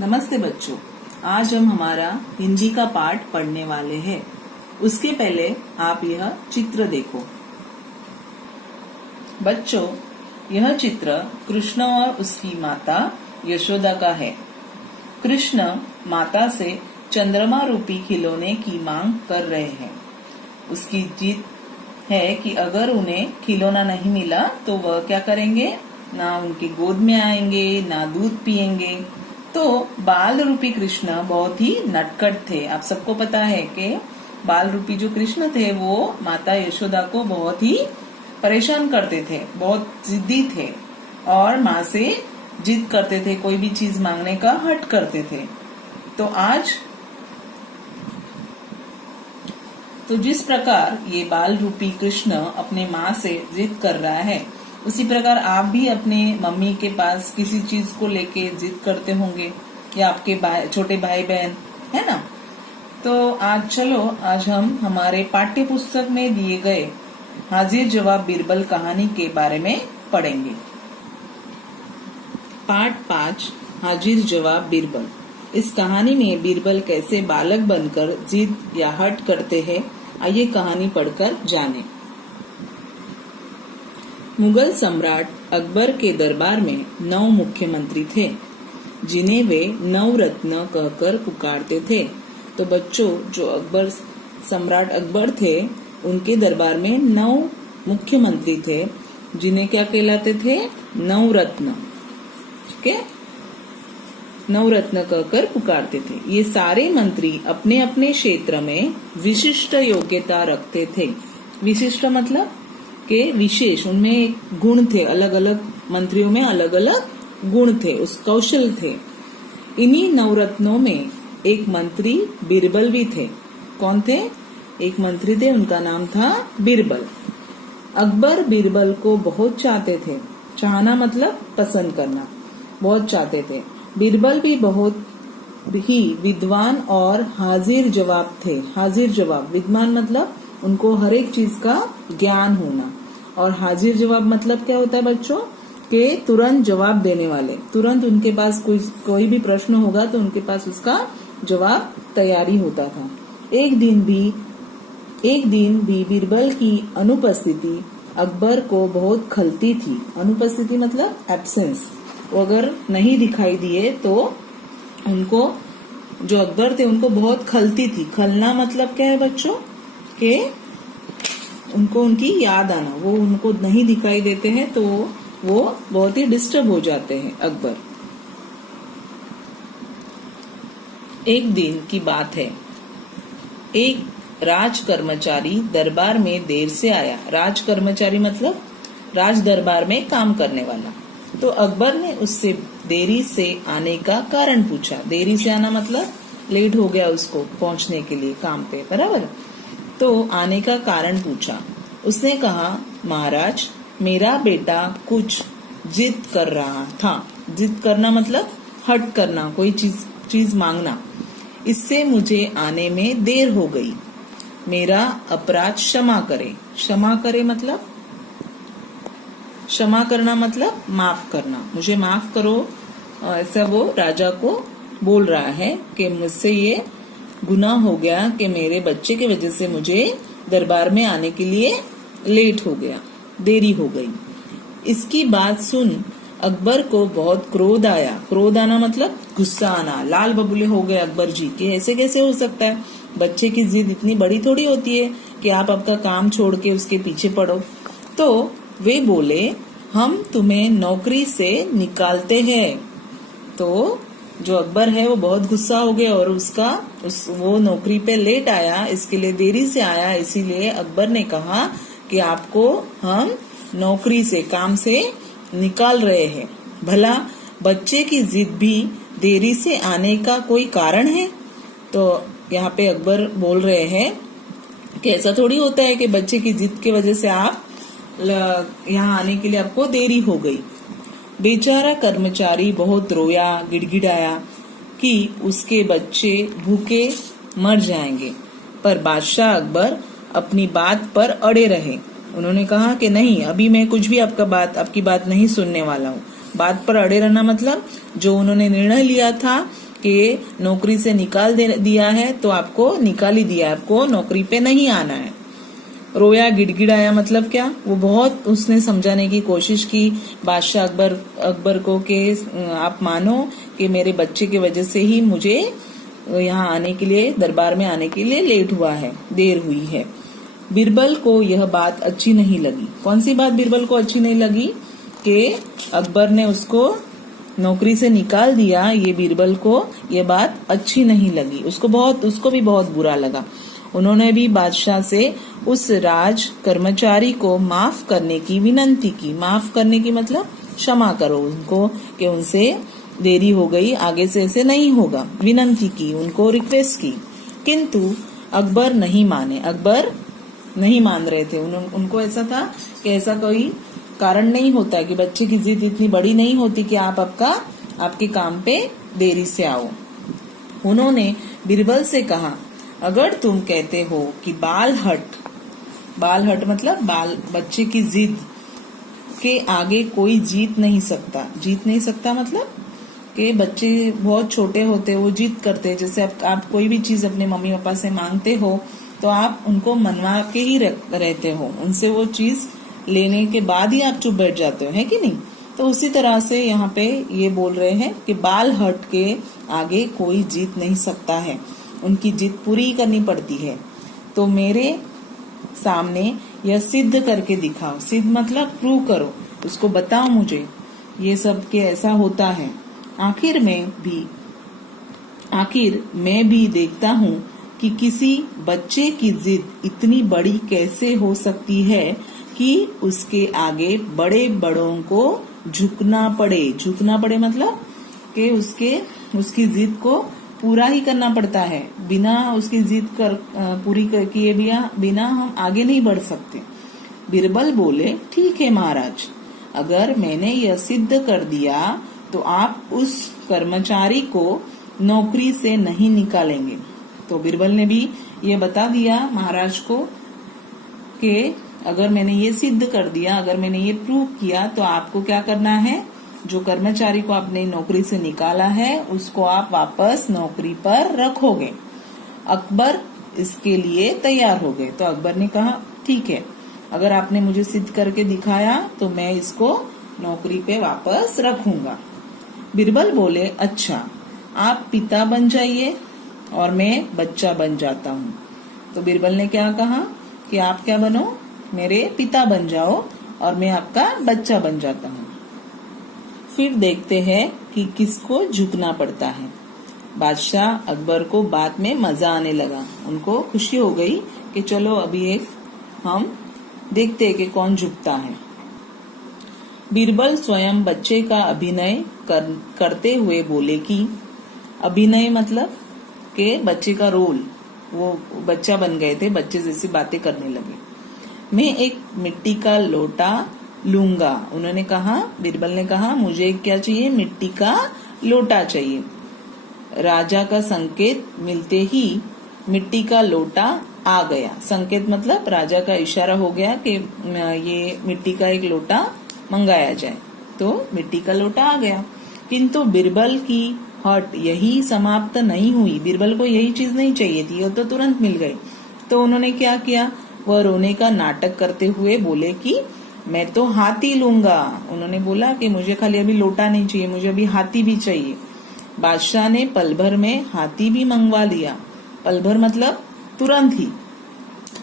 नमस्ते बच्चों, आज हम हमारा हिंदी का पाठ पढ़ने वाले हैं। उसके पहले आप यह चित्र देखो। बच्चों, यह चित्र कृष्ण और उसकी माता यशोदा का है। कृष्ण माता से चंद्रमा रूपी खिलौने की मांग कर रहे हैं। उसकी जिद है कि अगर उन्हें खिलौना नहीं मिला तो वह क्या करेंगे, ना उनकी गोद में आएंगे, ना दूध पिएंगे। तो बाल रूपी कृष्ण बहुत ही नटखट थे। आप सबको पता है कि बाल रूपी जो कृष्ण थे वो माता यशोदा को बहुत ही परेशान करते थे, बहुत जिद्दी थे और माँ से जिद करते थे, कोई भी चीज मांगने का हट करते थे। तो जिस प्रकार ये बाल रूपी कृष्ण अपने माँ से जिद कर रहा है, उसी प्रकार आप भी अपने मम्मी के पास किसी चीज को लेके जिद करते होंगे, या आपके छोटे भाई बहन, है ना। तो आज हम हमारे पाठ्य पुस्तक में दिए गए हाजिर जवाब बीरबल कहानी के बारे में पढ़ेंगे। पाठ 5, हाजिर जवाब बीरबल। इस कहानी में बीरबल कैसे बालक बनकर जिद या हट करते हैं, आइए कहानी पढ़कर जानें। मुगल सम्राट अकबर के दरबार में 9 मुख्यमंत्री थे, जिन्हें वे नवरत्न कहकर पुकारते थे। तो बच्चों, जो सम्राट अकबर थे, उनके दरबार में 9 मुख्यमंत्री थे, जिन्हें क्या कहलाते थे, नवरत्न। ठीक है, नवरत्न कहकर पुकारते थे। ये सारे मंत्री अपने अपने क्षेत्र में विशिष्ट योग्यता रखते थे। विशिष्ट मतलब के विशेष, उनमें एक गुण थे, अलग अलग मंत्रियों में अलग अलग गुण थे, उस कौशल थे। इन्हीं नवरत्नों में एक मंत्री बीरबल भी थे। कौन थे? एक मंत्री थे, उनका नाम था बीरबल। अकबर बीरबल को बहुत चाहते थे। चाहना मतलब पसंद करना, बहुत चाहते थे। बीरबल भी बहुत ही विद्वान और हाजिर जवाब थे। हाजिर जवाब, विद्वान मतलब उनको हर एक चीज का ज्ञान होना, और हाजिर जवाब मतलब क्या होता है बच्चों, के तुरंत जवाब देने वाले। तुरंत उनके पास कोई भी प्रश्न होगा तो उनके पास उसका जवाब तैयारी होता था। एक दिन भी बीरबल की अनुपस्थिति अकबर को बहुत खलती थी। अनुपस्थिति मतलब एब्सेंस, वो अगर नहीं दिखाई दिए तो उनको, जो अकबर थे, उनको बहुत खलती थी। खलना मतलब क्या है बच्चों, के उनको उनकी याद आना, वो उनको नहीं दिखाई देते हैं तो वो बहुत ही डिस्टर्ब हो जाते हैं अकबर। एक दिन की बात है, एक राज कर्मचारी दरबार में देर से आया। राज कर्मचारी मतलब राज दरबार में काम करने वाला। तो अकबर ने उससे देरी से आने का कारण पूछा। देरी से आना मतलब लेट हो गया उसको पहुंचने के लिए काम पे, बराबर। तो आने का कारण पूछा। उसने कहा, महाराज, मेरा बेटा कुछ जिद कर रहा था। जिद करना मतलब हट करना, कोई चीज मांगना। इससे मुझे आने में देर हो गई। मेरा अपराध क्षमा करे। क्षमा करे मतलब, क्षमा करना मतलब माफ करना, मुझे माफ करो, ऐसा वो राजा को बोल रहा है कि मुझसे ये गुनाह हो गया कि मेरे बच्चे की वजह से मुझे दरबार में आने के लिए लेट हो गया, देरी हो गई। इसकी बात सुन अकबर को बहुत क्रोध आया। क्रोध आना मतलब गुस्सा आना, लाल बबूले हो गए अकबर जी के। ऐसे कैसे हो सकता है, बच्चे की जिद इतनी बड़ी थोड़ी होती है कि आप आपका काम छोड़ के उसके पीछे पड़ो। तो वे बोले, हम तुम्हें नौकरी से निकालते हैं। तो जो अकबर है वो बहुत गुस्सा हो गया और वो नौकरी पे लेट आया, इसके लिए देरी से आया। इसीलिए अकबर ने कहा कि आपको हम नौकरी से, काम से निकाल रहे हैं। भला बच्चे की जिद भी देरी से आने का कोई कारण है? तो यहाँ पे अकबर बोल रहे हैं कि ऐसा थोड़ी होता है कि बच्चे की जिद की वजह से आप यहाँ आने के लिए आपको देरी हो गई। बेचारा कर्मचारी बहुत रोया, गिड़गिड़ाया कि उसके बच्चे भूखे मर जाएंगे। पर बादशाह अकबर अपनी बात पर अड़े रहे। उन्होंने कहा कि नहीं, अभी मैं कुछ भी आपकी बात नहीं सुनने वाला हूँ। बात पर अड़े रहना मतलब जो उन्होंने निर्णय लिया था कि नौकरी से निकाल दिया है तो आपको निकाल ही दिया, आपको नौकरी पे नहीं आना है। रोया गिड़गिड़ाया मतलब क्या, वो बहुत उसने समझाने की कोशिश की बादशाह अकबर को कि आप मानो कि मेरे बच्चे की वजह से ही मुझे यहाँ आने के लिए, दरबार में आने के लिए लेट हुआ है, देर हुई है। बीरबल को यह बात अच्छी नहीं लगी। कौन सी बात बीरबल को अच्छी नहीं लगी? कि अकबर ने उसको नौकरी से निकाल दिया। ये बीरबल को ये बात अच्छी नहीं लगी, उसको भी बहुत बुरा लगा। उन्होंने भी बादशाह से उस राज कर्मचारी को माफ करने की विनती की। माफ करने की मतलब क्षमा करो उनको कि उनसे देरी हो गई, आगे से ऐसे नहीं होगा, विनती की, उनको रिक्वेस्ट की। किंतु अकबर नहीं माने, अकबर नहीं मान रहे थे। उनको ऐसा था कि ऐसा कोई कारण नहीं होता कि बच्चे की जिद इतनी बड़ी नहीं होती कि आप आपके काम पे देरी से आओ। उन्होंने बीरबल से कहा, अगर तुम कहते हो कि बाल हट मतलब बच्चे की जिद के आगे कोई जीत नहीं सकता मतलब कि बच्चे बहुत छोटे होते, वो जिद करते। जैसे आप कोई भी चीज अपने मम्मी पापा से मांगते हो तो आप उनको मनवा के ही रहते हो, उनसे वो चीज लेने के बाद ही आप चुप बैठ जाते हो, है कि नहीं? तो उसी तरह से यहाँ पे ये बोल रहे हैं कि बाल हट के आगे कोई जीत नहीं सकता है, उनकी जिद पूरी करनी पड़ती है। तो मेरे सामने यह सिद्ध करके दिखाओ। सिद्ध मतलब प्रूव करो, उसको बताओ मुझे ये सब के ऐसा होता है। आखिर मैं भी देखता हूँ कि किसी बच्चे की जिद इतनी बड़ी कैसे हो सकती है कि उसके आगे बड़ों को झुकना पड़े मतलब कि उसकी जिद को पूरा ही करना पड़ता है। बिना उसकी जिद पूरी किए बिना हम आगे नहीं बढ़ सकते। बीरबल बोले, ठीक है महाराज, अगर मैंने यह सिद्ध कर दिया तो आप उस कर्मचारी को नौकरी से नहीं निकालेंगे। तो बीरबल ने भी ये बता दिया महाराज को कि अगर मैंने ये सिद्ध कर दिया, अगर मैंने ये प्रूव किया तो आपको क्या करना है, जो कर्मचारी को आपने नौकरी से निकाला है उसको आप वापस नौकरी पर रखोगे। अकबर इसके लिए तैयार हो गए। तो अकबर ने कहा, ठीक है, अगर आपने मुझे सिद्ध करके दिखाया तो मैं इसको नौकरी पे वापस रखूंगा। बीरबल बोले, अच्छा, आप पिता बन जाइए और मैं बच्चा बन जाता हूँ। तो बीरबल ने क्या कहा कि आप क्या बनो, मेरे पिता बन जाओ और मैं आपका बच्चा बन जाता हूँ। फिर देखते हैं कि किसको झुकना पड़ता है। बादशाह अकबर को बात में मजा आने लगा, उनको खुशी हो गई कि चलो अभी हम देखते हैं कि कौन झुकता है। बीरबल स्वयं बच्चे का अभिनय करते हुए बोले कि अभिनय मतलब के बच्चे का रोल, वो बच्चा बन गए थे, बच्चे जैसी बातें करने लगे। मैं एक मिट्टी का लोटा लूंगा। उन्होंने कहा, बीरबल ने कहा, मुझे क्या चाहिए, मिट्टी का लोटा चाहिए। राजा का संकेत मिलते ही मिट्टी का लोटा आ गया। संकेत मतलब राजा का इशारा हो गया कि ये मिट्टी का एक लोटा मंगाया जाए, तो मिट्टी का लोटा आ गया। किंतु बीरबल की हट यही समाप्त नहीं हुई। बीरबल को यही चीज नहीं चाहिए थी, वो तो तुरंत मिल गई। तो उन्होंने क्या किया, वह रोने का नाटक करते हुए बोले कि मैं तो हाथी लूंगा। उन्होंने बोला कि मुझे खाली अभी लोटा नहीं चाहिए, मुझे अभी हाथी भी चाहिए। बादशाह ने पल भर में हाथी भी मंगवा लिया। पल भर मतलब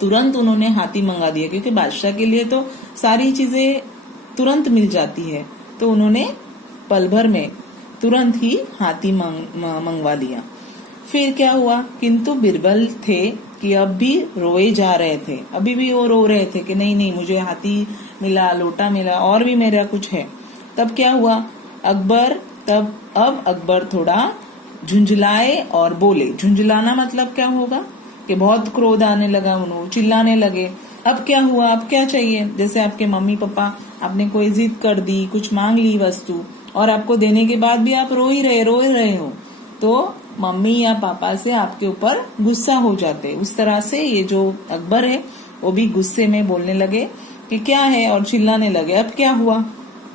तुरंत उन्होंने हाथी मंगा दिया, क्योंकि बादशाह के लिए तो सारी चीजें तुरंत मिल जाती है। तो उन्होंने पल भर में तुरंत ही हाथी मंगवा दिया। फिर क्या हुआ, किंतु बीरबल थे कि अब भी रोए जा रहे थे, अभी भी वो रो रहे थे कि नहीं, मुझे हाथी मिला, लोटा मिला, और भी मेरा कुछ है। तब क्या हुआ, अब अकबर थोड़ा झुंझलाए और बोले। झुंझलाना मतलब क्या होगा कि बहुत क्रोध आने लगा, उन्होंने चिल्लाने लगे। अब क्या हुआ, अब क्या चाहिए? जैसे आपके मम्मी पापा, आपने कोई जिद कर दी, कुछ मांग ली वस्तु, और आपको देने के बाद भी आप रो ही रहे हो, तो मम्मी या पापा से आपके ऊपर गुस्सा हो जाते। उस तरह से ये जो अकबर है वो भी गुस्से में बोलने लगे कि क्या है, और चिल्लाने लगे। अब क्या हुआ?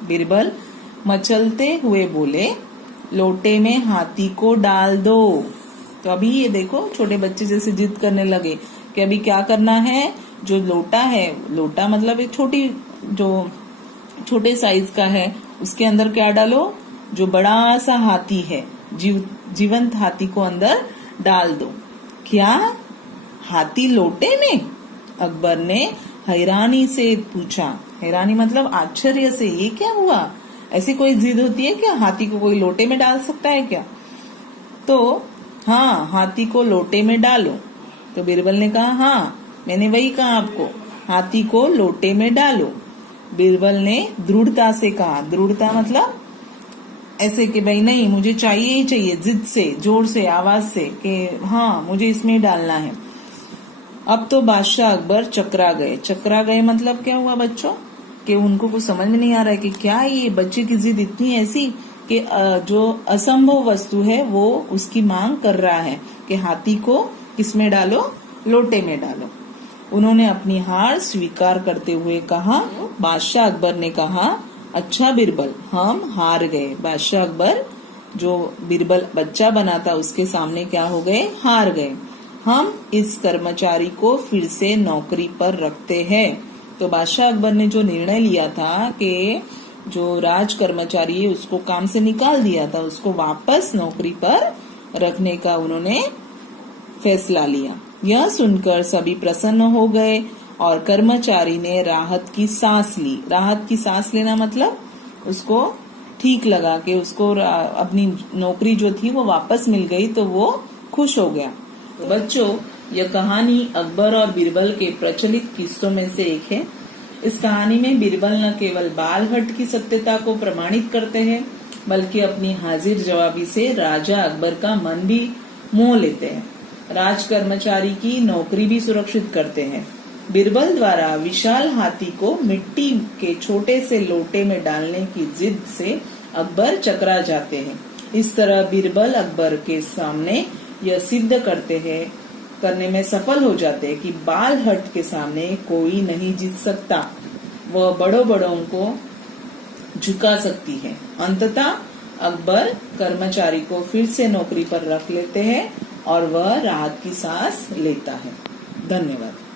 बीरबल मचलते हुए बोले, लोटे में हाथी को डाल दो। तो अभी ये देखो छोटे बच्चे जैसे जिद करने लगे कि अभी क्या करना है, जो लोटा है, लोटा मतलब एक छोटे साइज का है, उसके अंदर क्या डालो, जो बड़ा सा हाथी है, जीवंत हाथी को अंदर डाल दो। क्या हाथी लोटे में? अकबर ने हैरानी से पूछा। हैरानी मतलब आश्चर्य से, ये क्या हुआ? ऐसी कोई जिद होती है क्या? हाथी को कोई लोटे में डाल सकता है क्या? तो हाँ, हाथी को लोटे में डालो। तो बीरबल ने कहा हाँ, मैंने वही कहा आपको, हाथी को लोटे में डालो। बीरबल ने दृढ़ता से कहा। दृढ़ता मतलब ऐसे कि भाई नहीं, मुझे चाहिए ही चाहिए, जिद से, जोर से, आवाज से कि हाँ मुझे इसमें डालना है। अब तो बादशाह अकबर चकरा गए। चकरा गए मतलब क्या हुआ बच्चों, कि उनको कुछ समझ में नहीं आ रहा है कि क्या ये बच्चे की जिद इतनी ऐसी कि जो असंभव वस्तु है वो उसकी मांग कर रहा है कि हाथी को किसमें डालो, लोटे में डालो। उन्होंने अपनी हार स्वीकार करते हुए कहा, बादशाह अकबर ने कहा, अच्छा बीरबल, हम हार गए। बादशाह अकबर जो बीरबल बच्चा बना था उसके सामने क्या हो गए, हार गए। हम इस कर्मचारी को फिर से नौकरी पर रखते हैं। तो बादशाह अकबर ने जो निर्णय लिया था कि जो राज कर्मचारी है उसको काम से निकाल दिया था, उसको वापस नौकरी पर रखने का उन्होंने फैसला लिया। यह सुनकर सभी प्रसन्न हो गए और कर्मचारी ने राहत की सांस ली। राहत की सांस लेना मतलब उसको ठीक लगा कि उसको अपनी नौकरी जो थी वो वापस मिल गई, तो वो खुश हो गया। तो बच्चों, यह कहानी अकबर और बीरबल के प्रचलित किस्सों में से एक है। इस कहानी में बीरबल न केवल बालहट की सत्यता को प्रमाणित करते हैं, बल्कि अपनी हाजिर जवाबी से राजा अकबर का मन भी मोह लेते हैं। राज कर्मचारी की नौकरी भी सुरक्षित करते हैं। बीरबल द्वारा विशाल हाथी को मिट्टी के छोटे से लोटे में डालने की जिद से अकबर चकरा जाते हैं। इस तरह बीरबल अकबर के सामने यह सिद्ध करने में सफल हो जाते हैं कि बालहट के सामने कोई नहीं जीत सकता, वह बड़ों को झुका सकती है। अंततः अकबर कर्मचारी को फिर से नौकरी पर रख लेते हैं और वह राहत की सांस लेता है। धन्यवाद।